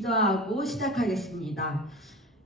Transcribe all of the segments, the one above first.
기도하고 시작하겠습니다.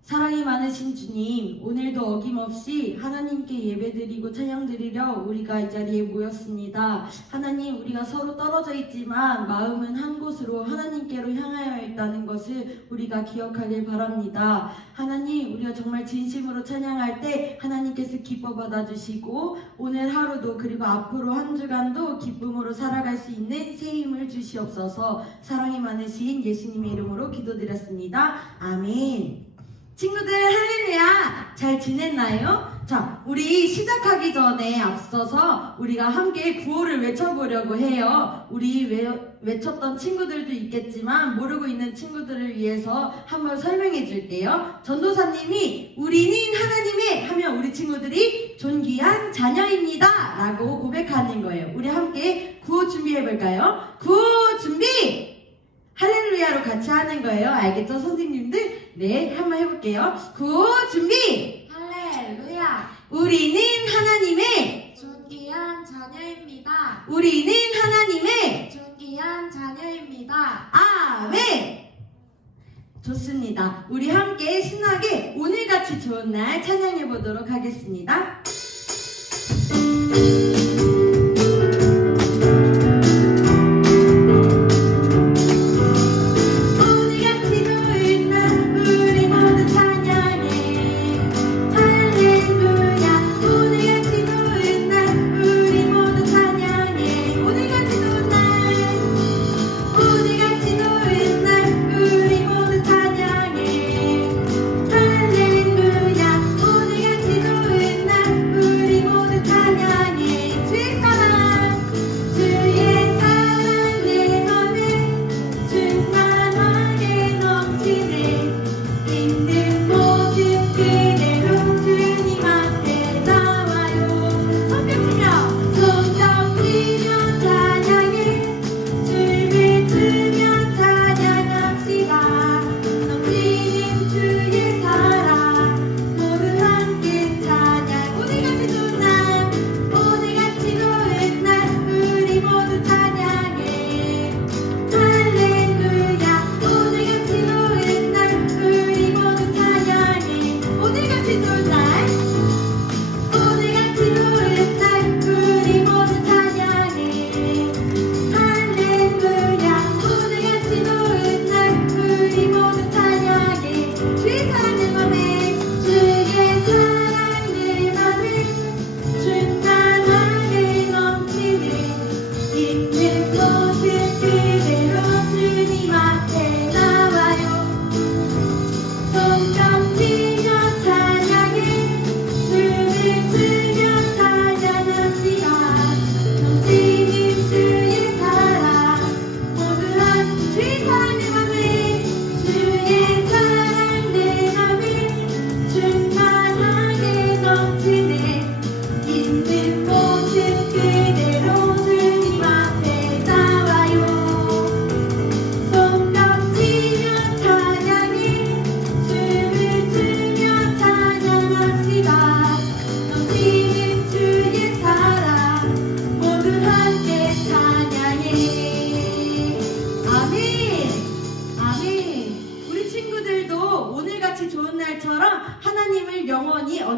사랑이 많으신 주님, 오늘도 어김없이 하나님께 예배드리고 찬양드리려 우리가 이 자리에 모였습니다. 하나님, 우리가 서로 떨어져 있지만 마음은 한 곳으로 하나님께로 향하여 있다는 것을 우리가 기억하길 바랍니다. 하나님, 우리가 정말 진심으로 찬양할 때 하나님께서 기뻐 받아주시고 오늘 하루도 그리고 앞으로 한 주간도 기쁨으로 살아갈 수 있는 새 힘을 주시옵소서. 사랑이 많으신 예수님의 이름으로 기도드렸습니다. 아멘. 친구들, 할렐루야! 잘 지냈나요? 자, 우리 시작하기 전에 앞서서 우리가 함께 구호를 외쳐보려고 해요. 우리 외쳤던 친구들도 있겠지만 모르고 있는 친구들을 위해서 한번 설명해 줄게요. 전도사님이 우리는 하나님의 하면 우리 친구들이 존귀한 자녀입니다 라고 고백하는 거예요. 우리 함께 구호 준비해 볼까요? 구호 준비! 할렐루야로 같이 하는 거예요. 알겠죠, 선생님들? 네, 한번 해볼게요. 구호 준비! 할렐루야! 우리는 하나님의 존귀한 자녀입니다. 우리는 하나님의 존귀한 자녀입니다. 아멘! 좋습니다. 우리 함께 신나게 오늘같이 좋은 날 찬양해 보도록 하겠습니다.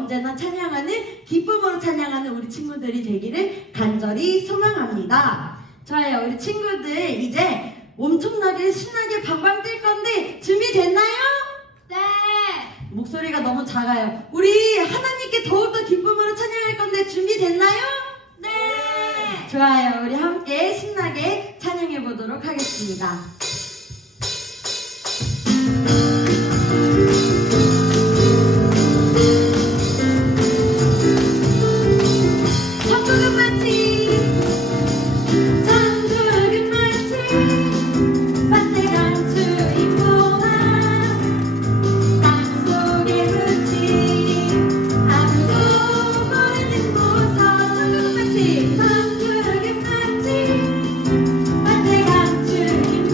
언제나 찬양하는 기쁨으로 찬양하는 우리 친구들이 되기를 간절히 소망합니다. 좋아요. 우리 친구들 이제 엄청나게 신나게 방방 뛸 건데 준비됐나요? 네! 목소리가 너무 작아요. 우리 하나님께 더욱더 기쁨으로 찬양할 건데 준비됐나요? 네! 좋아요. 우리 함께 신나게 찬양해 보도록 하겠습니다. 만대강 주님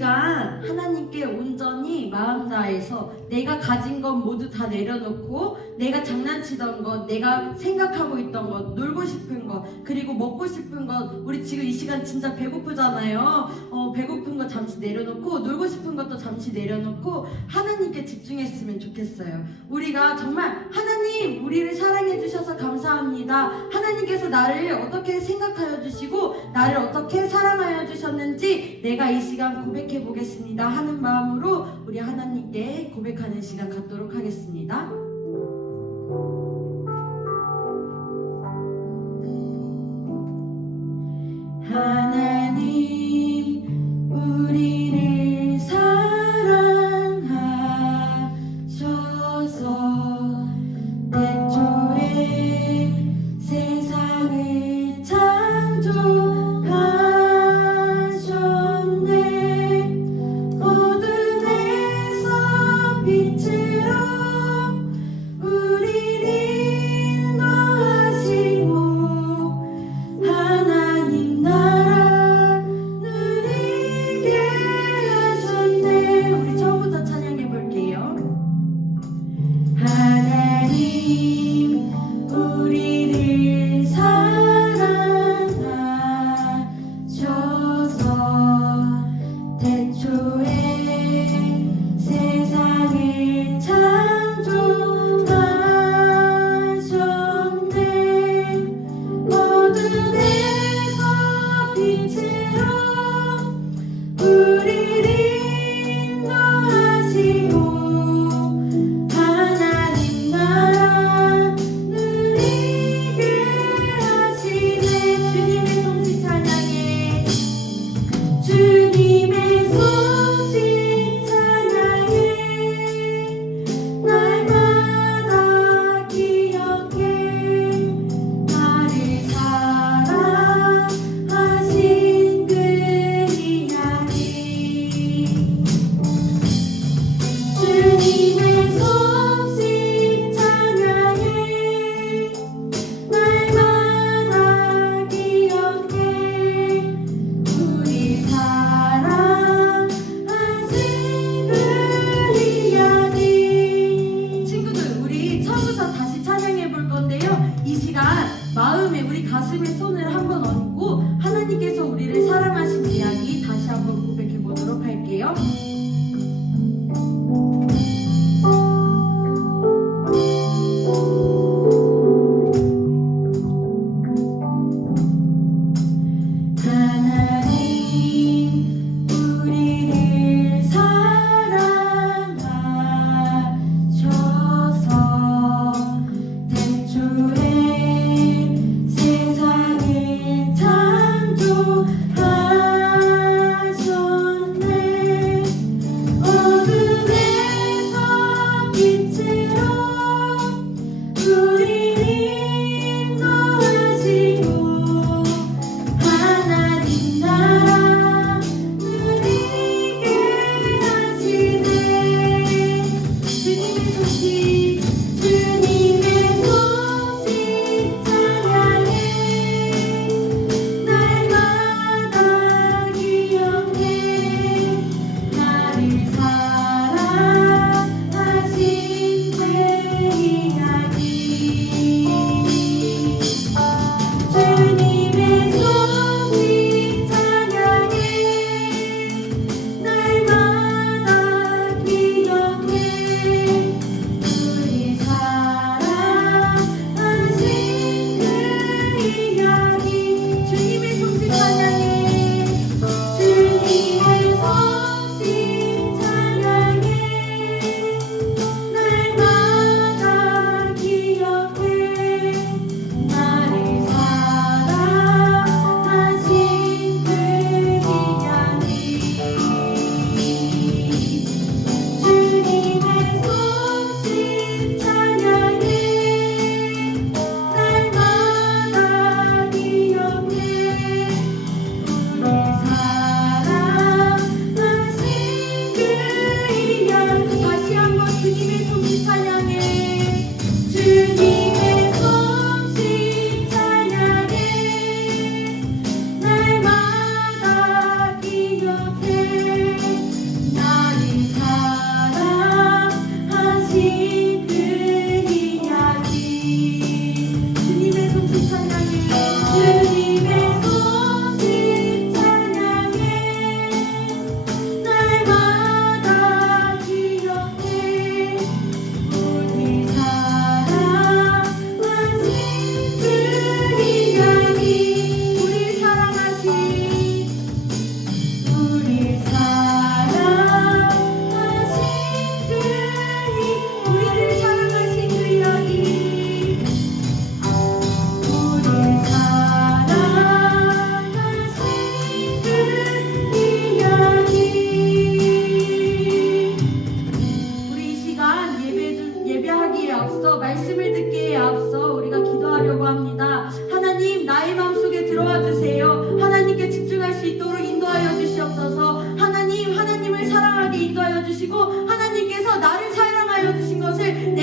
시간 하나님께 온전히 마음 다해서 내가 가진 것 모두 다 내려놓고 내가 장난치던 것, 내가 생각하고 있던 것, 놀고 싶은 것, 그리고 먹고 싶은 것, 우리 지금 이 시간 진짜 배고프잖아요. 배고픈 거 잠시 내려놓고 놀고 싶은 것도 잠시 내려놓고 하나님께 집중했으면 좋겠어요. 우리가 정말 하나님 우리를 사랑해 주셔서 감사합니다. 하나님께서 나를 어떻게 생각하여 주시고 나를 어떻게 사랑하여 주셨는지 내가 이 시간 고백해 보겠습니다 하는 마음으로 우리 하나님께 고백하는 시간 갖도록 하겠습니다. 하나님 우리를 사랑하셔서 태초에 세상을 창조하셨네. 어둠에서 빛으로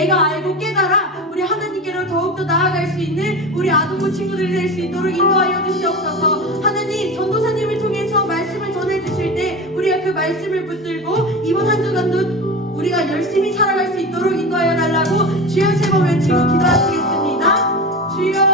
내가 알고 깨달아 우리 하나님께로 더욱더 나아갈 수 있는 우리 아동부 친구들이 될 수 있도록 인도하여 주시옵소서. 하나님, 전도사님을 통해서 말씀을 전해주실 때 우리가 그 말씀을 붙들고 이번 한 주간도 우리가 열심히 살아갈 수 있도록 인도하여 달라고 주여 세 번 외치고 기도하시겠습니다. 주여,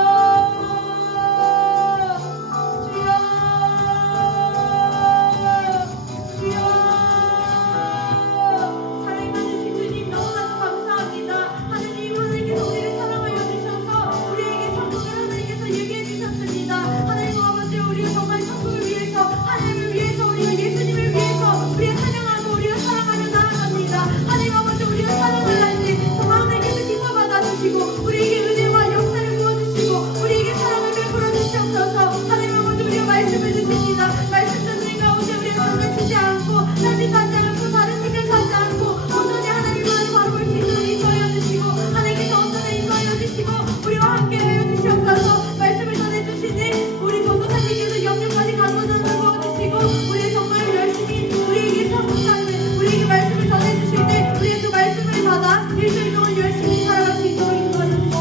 우리에게 은혜와 역사를 부어주시고 우리에게 사랑을 베풀어 주시옵소서. 하나님 아버지, 우리가 말씀을 듣습니다. 말씀 듣는 가운데 우리가 장난치지 않고 딴짓하지 않고 다른 생각하지 않고 온전히 하나님만을 바라볼 수 있도록 인도하여 주시고 하나님께서 온전히 인도하여 주시고 우리와 함께 하여 주시옵소서. 말씀을 전해주시는 우리 전도사님께서 영역까지 강건하게 부어주시고 우리 정말 열심히 우리에게 선포하는 우리에게 말씀을 전해주실 때 우리의 그 말씀을 받아 일주일 동안 열심히 살아갈 수 있도록 인도하여 주시옵소서.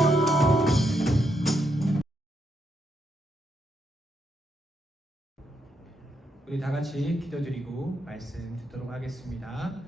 우리 다 같이 기도드리고 말씀 듣도록 하겠습니다.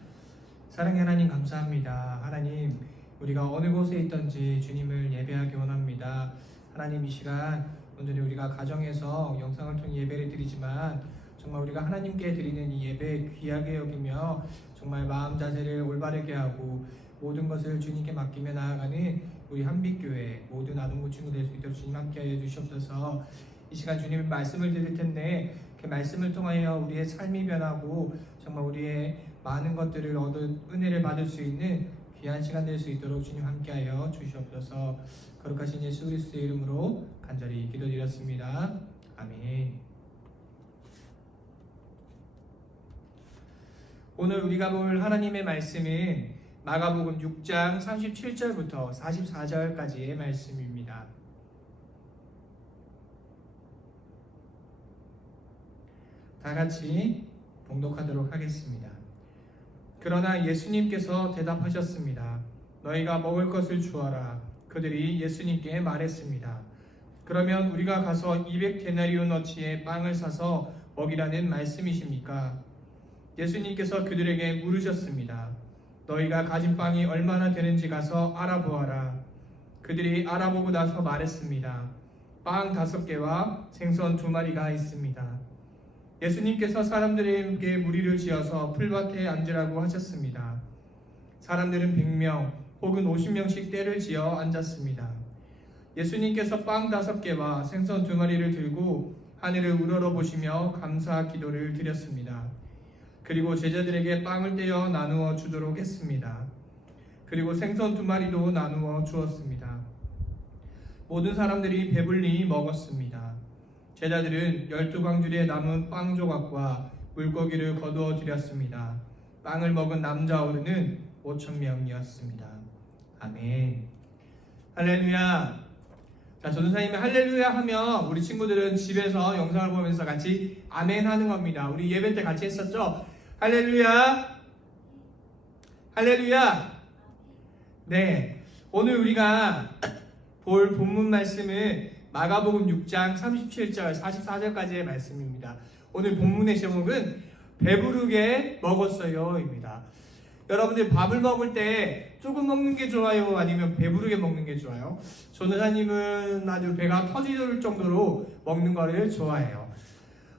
사랑의 하나님, 감사합니다. 하나님, 우리가 어느 곳에 있든지 주님을 예배하기 원합니다. 하나님, 이 시간 온전히 우리가 가정에서 영상을 통해 예배를 드리지만 정말 우리가 하나님께 드리는 이 예배 귀하게 여기며 정말 마음 자세를 올바르게 하고 모든 것을 주님께 맡기며 나아가는 우리 한빛교회 모든 아동부 친구들 될 수 있도록 주님 함께하여 주시옵소서. 이 시간 주님의 말씀을 드릴 텐데 그 말씀을 통하여 우리의 삶이 변하고 정말 우리의 많은 것들을 얻은 은혜를 받을 수 있는 귀한 시간 될 수 있도록 주님 함께하여 주시옵소서. 거룩하신 예수 그리스도의 이름으로 간절히 기도드렸습니다. 아멘. 오늘 우리가 볼 하나님의 말씀은 마가복음 6장 37절부터 44절까지의 말씀입니다. 다 같이 봉독하도록 하겠습니다. 그러나 예수님께서 대답하셨습니다. 너희가 먹을 것을 주어라. 그들이 예수님께 말했습니다. 그러면 우리가 가서 200데나리온어치의 빵을 사서 먹이라는 말씀이십니까? 예수님께서 그들에게 물으셨습니다. 너희가 가진 빵이 얼마나 되는지 가서 알아보아라. 그들이 알아보고 나서 말했습니다. 빵 5개와 생선 2마리가 있습니다. 예수님께서 사람들에게 무리를 지어서 풀밭에 앉으라고 하셨습니다. 사람들은 100명 혹은 50명씩 떼를 지어 앉았습니다. 예수님께서 빵 5개와 생선 2마리를 들고 하늘을 우러러보시며 감사 기도를 드렸습니다. 그리고 제자들에게 빵을 떼어 나누어 주도록 했습니다. 그리고 생선 2마리도 나누어 주었습니다. 모든 사람들이 배불리 먹었습니다. 제자들은 12광줄에 남은 빵 조각과 물고기를 거두어 드렸습니다. 빵을 먹은 남자 어른은 5,000명이었습니다. 아멘. 할렐루야. 자, 전도사님이 할렐루야 하면 우리 친구들은 집에서 영상을 보면서 같이 아멘 하는 겁니다. 우리 예배 때 같이 했었죠? 할렐루야. 할렐루야. 네, 오늘 우리가 볼 본문 말씀은 마가복음 6장 37절 44절까지의 말씀입니다. 오늘 본문의 제목은 배부르게 먹었어요 입니다. 여러분들 밥을 먹을 때 조금 먹는 게 좋아요? 아니면 배부르게 먹는 게 좋아요? 전도사님은 아주 배가 터질 정도로 먹는 거를 좋아해요.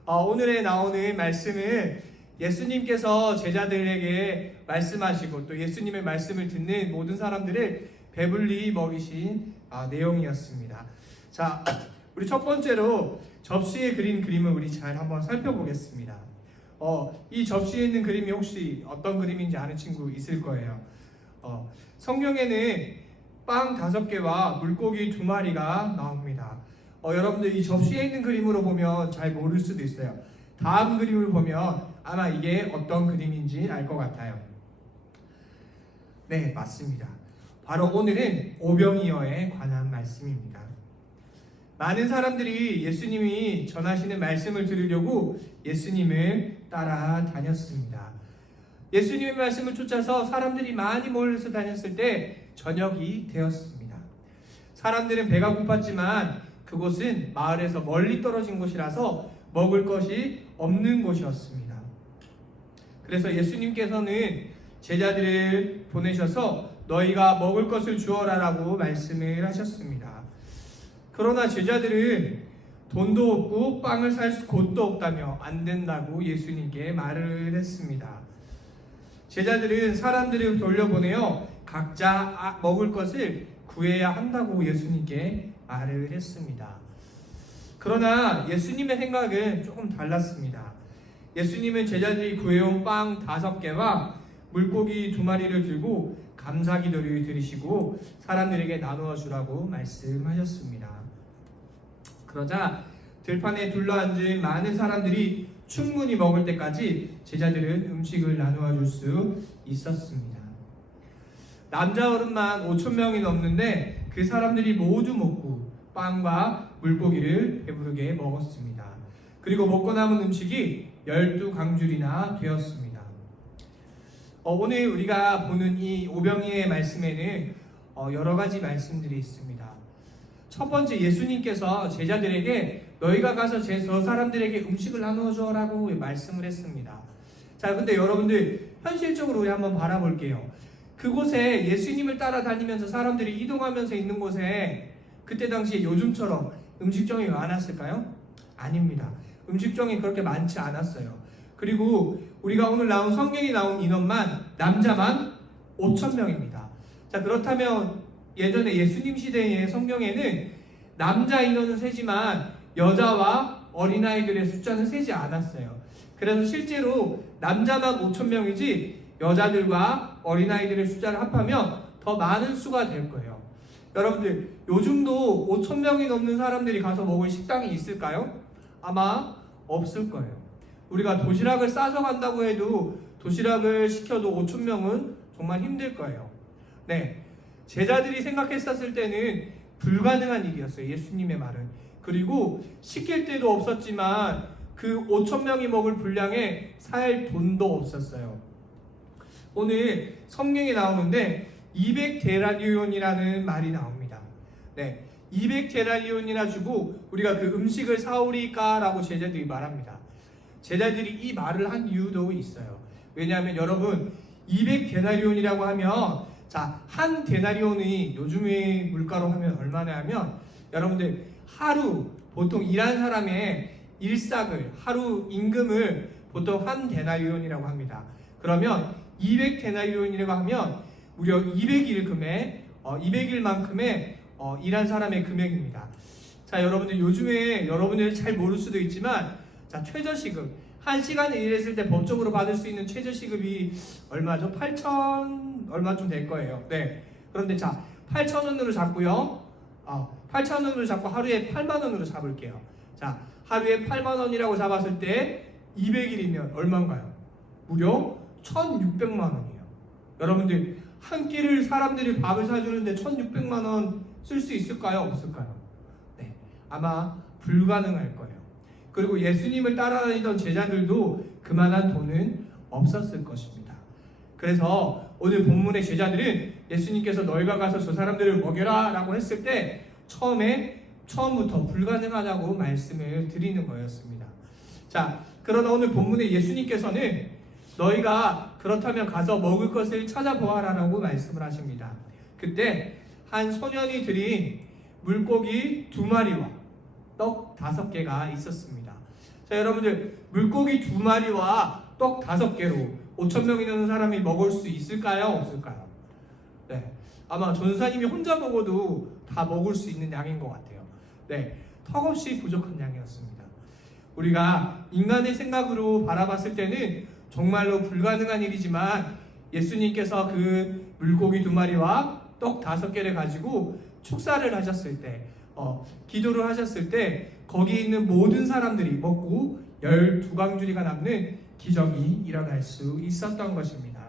오늘에 나오는 말씀은 예수님께서 제자들에게 말씀하시고 또 예수님의 말씀을 듣는 모든 사람들을 배불리 먹이신 내용이었습니다. 자, 우리 첫 번째로 접시에 그린 그림을 우리 잘 한번 살펴보겠습니다. 이 접시에 있는 그림이 혹시 어떤 그림인지 아는 친구 있을 거예요. 성경에는 빵 5개와 물고기 2마리가 나옵니다. 여러분들 이 접시에 있는 그림으로 보면 잘 모를 수도 있어요. 다음 그림을 보면 아마 이게 어떤 그림인지 알 것 같아요. 네, 맞습니다. 바로 오늘은 오병이어에 관한 말씀입니다. 많은 사람들이 예수님이 전하시는 말씀을 들으려고 예수님을 따라다녔습니다. 예수님의 말씀을 쫓아서 사람들이 많이 몰려서 다녔을 때 저녁이 되었습니다. 사람들은 배가 고팠지만 그곳은 마을에서 멀리 떨어진 곳이라서 먹을 것이 없는 곳이었습니다. 그래서 예수님께서는 제자들을 보내셔서 너희가 먹을 것을 주어라라고 말씀을 하셨습니다. 그러나 제자들은 돈도 없고 빵을 살 곳도 없다며 안 된다고 예수님께 말을 했습니다. 제자들은 사람들을 돌려보내어 각자 먹을 것을 구해야 한다고 예수님께 말을 했습니다. 그러나 예수님의 생각은 조금 달랐습니다. 예수님은 제자들이 구해온 빵 5개와 물고기 2마리를 들고 감사기도를 드리시고 사람들에게 나누어 주라고 말씀하셨습니다. 그러자 들판에 둘러앉은 많은 사람들이 충분히 먹을 때까지 제자들은 음식을 나누어 줄 수 있었습니다. 남자 어른만 5,000명이 넘는데 그 사람들이 모두 먹고 빵과 물고기를 배부르게 먹었습니다. 그리고 먹고 남은 음식이 12강줄이나 되었습니다. 오늘 우리가 보는 이 오병이의 말씀에는 여러 가지 말씀들이 있습니다. 첫 번째, 예수님께서 제자들에게 너희가 가서 저 사람들에게 음식을 나누어 주라고 말씀을 했습니다. 자, 근데 여러분들 현실적으로 우리 한번 바라볼게요. 그곳에 예수님을 따라다니면서 사람들이 이동하면서 있는 곳에 그때 당시에 요즘처럼 음식점이 많았을까요? 아닙니다. 음식점이 그렇게 많지 않았어요. 그리고 우리가 오늘 나온 성경이 나온 인원만 남자만 5,000명입니다. 자, 그렇다면 예전에 예수님 시대의 성경에는 남자 인원은 세지만 여자와 어린아이들의 숫자는 세지 않았어요. 그래서 실제로 남자만 5,000명이지 여자들과 어린아이들의 숫자를 합하면 더 많은 수가 될 거예요. 여러분들, 요즘도 5,000명이 넘는 사람들이 가서 먹을 식당이 있을까요? 아마 없을 거예요. 우리가 도시락을 싸서 간다고 해도 도시락을 시켜도 5,000명은 정말 힘들 거예요. 네, 제자들이 생각했었을 때는 불가능한 일이었어요. 예수님의 말은. 그리고 시킬 데도 없었지만 그 5,000명이 먹을 분량에 살 돈도 없었어요. 오늘 성경에 나오는데 200데나리온이라는 말이 나옵니다. 네, 200데나리온이나 주고 우리가 그 음식을 사오리까라고 제자들이 말합니다. 제자들이 이 말을 한 이유도 있어요. 왜냐하면 여러분, 200데나리온이라고 하면, 자, 한 데나리온이 요즘의 물가로 하면 얼마나 하면, 여러분들 하루 보통 일한 사람의 일삭을, 하루 임금을 보통 한 데나리온이라고 합니다. 그러면 200데나리온이라고 하면 무려 200일만큼의 일한 사람의 금액입니다. 자, 여러분들 요즘에 여러분들 잘 모를 수도 있지만, 자, 최저시급, 한 시간에 일했을 때 법적으로 받을 수 있는 최저시급이 얼마죠? 8,000 얼마쯤 될 거예요. 네. 그런데 자, 8,000원으로 잡고요. 8,000원으로 잡고 하루에 8만 원으로 잡을게요. 자, 하루에 8만 원이라고 잡았을 때 200일이면 얼마인가요? 무려 1,600만 원이에요. 여러분들, 한 끼를 사람들이 밥을 사주는데 1,600만 원 쓸 수 있을까요? 없을까요? 네, 아마 불가능할 거예요. 그리고 예수님을 따라다니던 제자들도 그만한 돈은 없었을 것입니다. 그래서 오늘 본문의 제자들은 예수님께서 너희가 가서 저 사람들을 먹여라 라고 했을 때 처음부터 불가능하다고 말씀을 드리는 거였습니다. 자, 그러나 오늘 본문의 예수님께서는 너희가 그렇다면 가서 먹을 것을 찾아보아라 라고 말씀을 하십니다. 그때 한 소년이 드린 물고기 2마리와 떡 5개가 있었습니다. 자, 여러분들, 물고기 2마리와 떡 5개로 5,000명이 넘는 사람이 먹을 수 있을까요? 없을까요? 네, 아마 전사님이 혼자 먹어도 다 먹을 수 있는 양인 것 같아요. 네, 턱없이 부족한 양이었습니다. 우리가 인간의 생각으로 바라봤을 때는 정말로 불가능한 일이지만 예수님께서 그 물고기 2마리와 떡 5개를 가지고 축사를 하셨을 때, 기도를 하셨을 때 거기 있는 모든 사람들이 먹고 12강줄이가 남는 기적이 일어날 수 있었던 것입니다.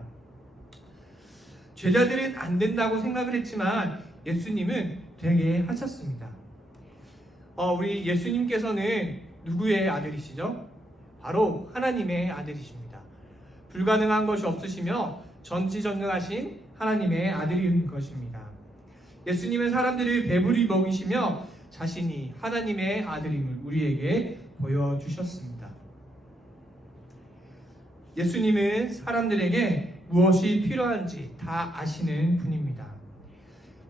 제자들은 안 된다고 생각을 했지만 예수님은 되게 하셨습니다. 우리 예수님께서는 누구의 아들이시죠? 바로 하나님의 아들이십니다. 불가능한 것이 없으시며 전지전능하신 하나님의 아들인 것입니다. 예수님은 사람들을 배부리 먹이시며 자신이 하나님의 아들임을 우리에게 보여주셨습니다. 예수님은 사람들에게 무엇이 필요한지 다 아시는 분입니다.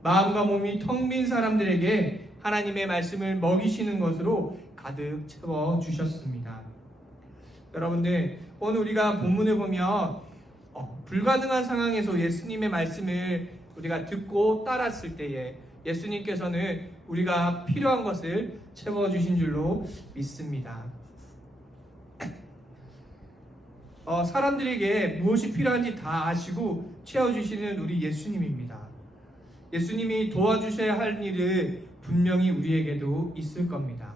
마음과 몸이 텅 빈 사람들에게 하나님의 말씀을 먹이시는 것으로 가득 채워주셨습니다. 여러분들, 오늘 우리가 본문을 보면 불가능한 상황에서 예수님의 말씀을 우리가 듣고 따랐을 때에 예수님께서는 우리가 필요한 것을 채워주신 줄로 믿습니다. 사람들에게 무엇이 필요한지 다 아시고 채워주시는 우리 예수님입니다. 예수님이 도와주셔야 할 일을 분명히 우리에게도 있을 겁니다.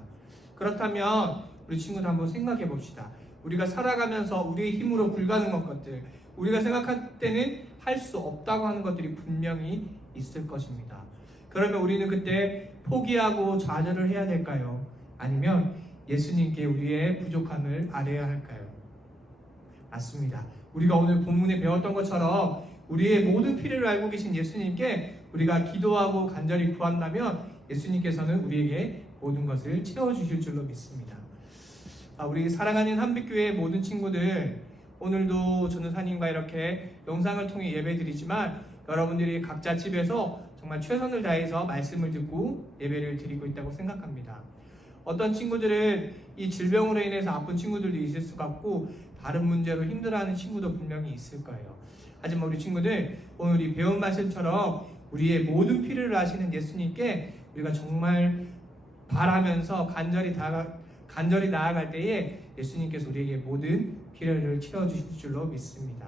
그렇다면 우리 친구들 한번 생각해 봅시다. 우리가 살아가면서 우리의 힘으로 불가능한 것들, 우리가 생각할 때는 할 수 없다고 하는 것들이 분명히 있을 것입니다. 그러면 우리는 그때 포기하고 좌절을 해야 될까요? 아니면 예수님께 우리의 부족함을 아뢰야 할까요? 맞습니다. 우리가 오늘 본문에 배웠던 것처럼 우리의 모든 필요를 알고 계신 예수님께 우리가 기도하고 간절히 구한다면 예수님께서는 우리에게 모든 것을 채워주실 줄로 믿습니다. 우리 사랑하는 한빛교회 모든 친구들, 오늘도 전도사님과 이렇게 영상을 통해 예배드리지만 여러분들이 각자 집에서 정말 최선을 다해서 말씀을 듣고 예배를 드리고 있다고 생각합니다. 어떤 친구들은 이 질병으로 인해서 아픈 친구들도 있을 수 같고 다른 문제로 힘들어하는 친구도 분명히 있을 거예요. 하지만 우리 친구들, 오늘 이 배운 말씀처럼 우리의 모든 필요를 아시는 예수님께 우리가 정말 바라면서 간절히 나아갈 때에 예수님께서 우리에게 모든 필요를 채워주실 줄로 믿습니다.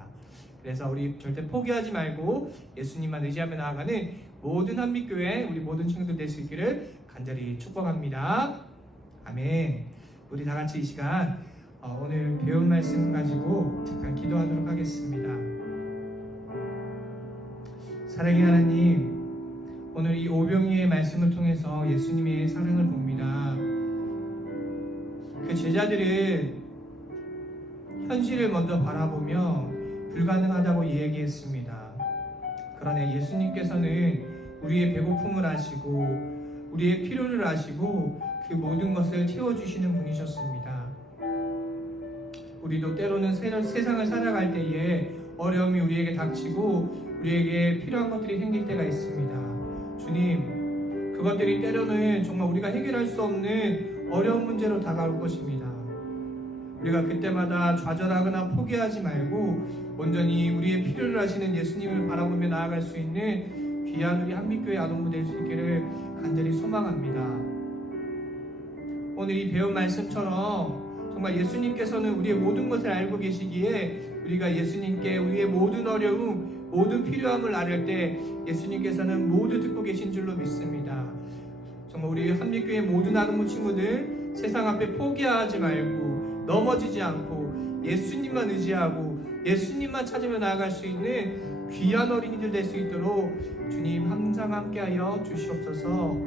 그래서 우리 절대 포기하지 말고 예수님만 의지하며 나아가는 모든 한빛교회 우리 모든 친구들 될 수 있기를 간절히 축복합니다. 아멘. 우리 다 같이 이 시간 오늘 배운 말씀 가지고 잠깐 기도하도록 하겠습니다. 사랑의 하나님, 오늘 이 오병이의 말씀을 통해서 예수님의 사랑을 봅니다. 그 제자들은 현실을 먼저 바라보며 불가능하다고 이야기했습니다. 그러나 예수님께서는 우리의 배고픔을 아시고 우리의 필요를 아시고 그 모든 것을 채워주시는 분이셨습니다. 우리도 때로는 세상을 살아갈 때에 어려움이 우리에게 닥치고 우리에게 필요한 것들이 생길 때가 있습니다. 주님, 그것들이 때로는 정말 우리가 해결할 수 없는 어려운 문제로 다가올 것입니다. 우리가 그때마다 좌절하거나 포기하지 말고 온전히 우리의 필요를 아시는 예수님을 바라보며 나아갈 수 있는 귀한 우리 한빛교회 아동부 될 수 있기를 간절히 소망합니다. 오늘 이 배운 말씀처럼 정말 예수님께서는 우리의 모든 것을 알고 계시기에 우리가 예수님께 우리의 모든 어려움, 모든 필요함을 아뢰 때 예수님께서는 모두 듣고 계신 줄로 믿습니다. 정말 우리 한빛교회 모든 아동부 친구들 세상 앞에 포기하지 말고 넘어지지 않고 예수님만 의지하고 예수님만 찾으며 나아갈 수 있는 귀한 어린이들 될 수 있도록 주님 항상 함께하여 주시옵소서.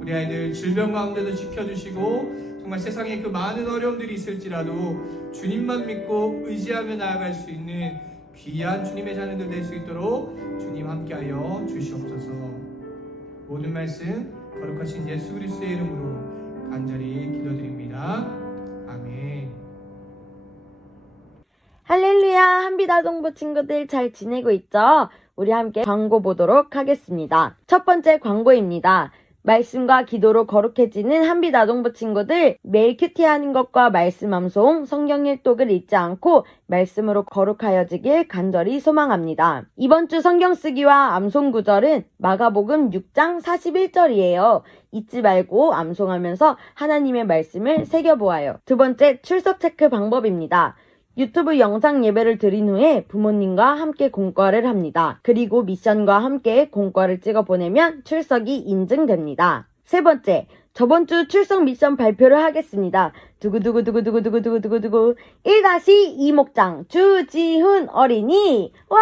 우리 아이들 질병 가운데도 지켜주시고 정말 세상에 그 많은 어려움들이 있을지라도 주님만 믿고 의지하며 나아갈 수 있는 귀한 주님의 자녀들 될 수 있도록 주님 함께하여 주시옵소서. 모든 말씀 거룩하신 예수 그리스도의 이름으로 간절히 기도드립니다. 아멘. 할렐루야, 한빛아동부 친구들 잘 지내고 있죠? 우리 함께 광고 보도록 하겠습니다. 첫 번째 광고입니다. 말씀과 기도로 거룩해지는 한빛아동부 친구들, 매일 큐티하는 것과 말씀 암송, 성경 일독을 잊지 않고 말씀으로 거룩하여지길 간절히 소망합니다. 이번 주 성경 쓰기와 암송 구절은 마가복음 6장 41절이에요. 잊지 말고 암송하면서 하나님의 말씀을 새겨보아요. 두 번째, 출석 체크 방법입니다. 유튜브 영상 예배를 드린 후에 부모님과 함께 공과를 합니다. 그리고 미션과 함께 공과를 찍어 보내면 출석이 인증됩니다. 세 번째, 저번 주 출석 미션 발표를 하겠습니다. 두구두구두구두구두구두구두구 1-2 목장 주지훈 어린이, 와,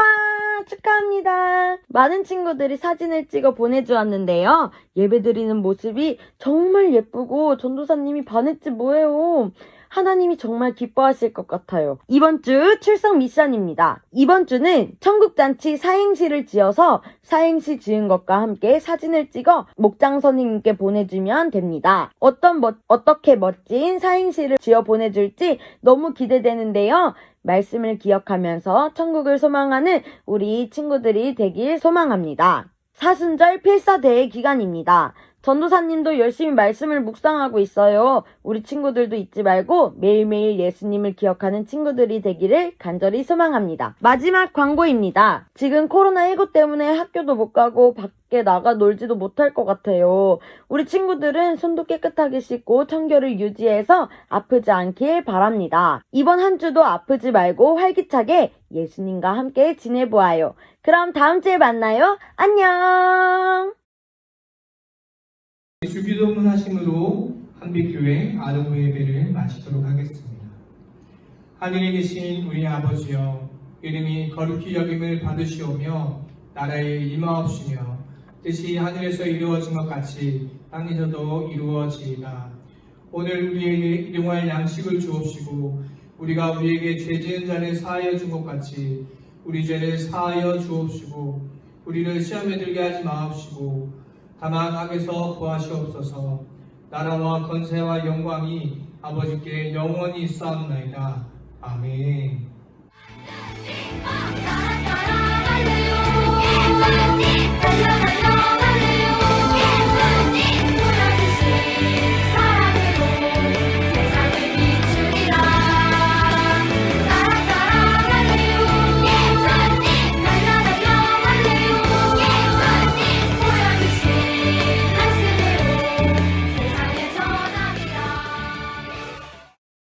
축하합니다. 많은 친구들이 사진을 찍어 보내주었는데요. 예배 드리는 모습이 정말 예쁘고 전도사님이 반했지 뭐예요. 하나님이 정말 기뻐하실 것 같아요. 이번 주 출석 미션입니다. 이번 주는 천국잔치 사행시를 지어서 사행시 지은 것과 함께 사진을 찍어 목장 선생님께 보내주면 됩니다. 어떻게 멋진 사행시를 지어 보내줄지 너무 기대되는데요. 말씀을 기억하면서 천국을 소망하는 우리 친구들이 되길 소망합니다. 사순절 필사대회 기간입니다. 전도사님도 열심히 말씀을 묵상하고 있어요. 우리 친구들도 잊지 말고 매일매일 예수님을 기억하는 친구들이 되기를 간절히 소망합니다. 마지막 광고입니다. 지금 코로나19 때문에 학교도 못 가고 밖에 나가 놀지도 못할 것 같아요. 우리 친구들은 손도 깨끗하게 씻고 청결을 유지해서 아프지 않길 바랍니다. 이번 한 주도 아프지 말고 활기차게 예수님과 함께 지내보아요. 그럼 다음 주에 만나요. 안녕! 주기도문 하심으로 한빛교회 아동부 예배를 마치도록 하겠습니다. 하늘에 계신 우리 아버지여, 이름이 거룩히 여김을 받으시오며 나라의 임하옵시며 뜻이 하늘에서 이루어진 것 같이 땅에서도 이루어지이다. 오늘 우리에게 일용할 양식을 주옵시고 우리가 우리에게 죄 지은 자를 사하여 준 것 같이 우리 죄를 사하여 주옵시고 우리를 시험에 들게 하지 마옵시고 다만 악에서 구하시옵소서. 나라와 권세와 영광이 아버지께 영원히 있사옵나이다. 아멘. 달려 달려